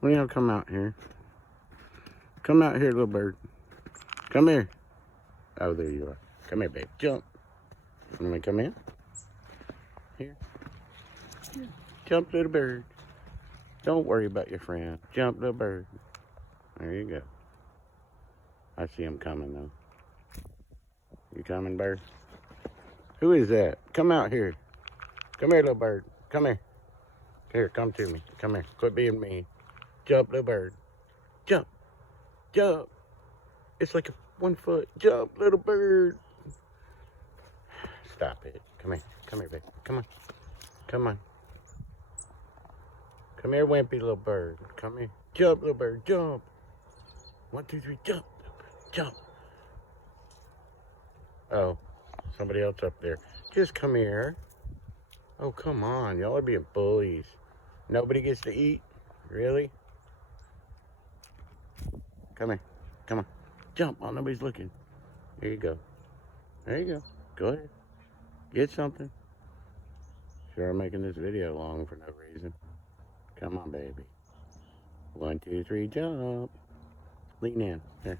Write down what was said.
When y'all come out here? Come out here, little bird. Come here. Oh, there you are. Come here, babe. Jump. You want me to come in? Here. Jump, little bird. Don't worry about your friend. Jump, little bird. There you go. I see him coming, though. You coming, bird? Who is that? Come out here. Come here, little bird. Come here. Here, come to me. Come here. Quit being mean. Jump, little bird. Jump. Jump. It's like a 1 foot. Jump, little bird. Stop it. Come here. Come here, baby. Come on. Come on. Come here, wimpy little bird. Come here. Jump, little bird. Jump. 1, 2, 3. Jump. Jump. Oh, somebody else up there. Just come here. Oh, come on. Y'all are being bullies. Nobody gets to eat? Really? Come here. Come on. Jump while nobody's looking. There you go. There you go. Go ahead. Get something. Sure, I'm making this video long for no reason. Come on, baby. 1, 2, 3, jump. Lean in. There.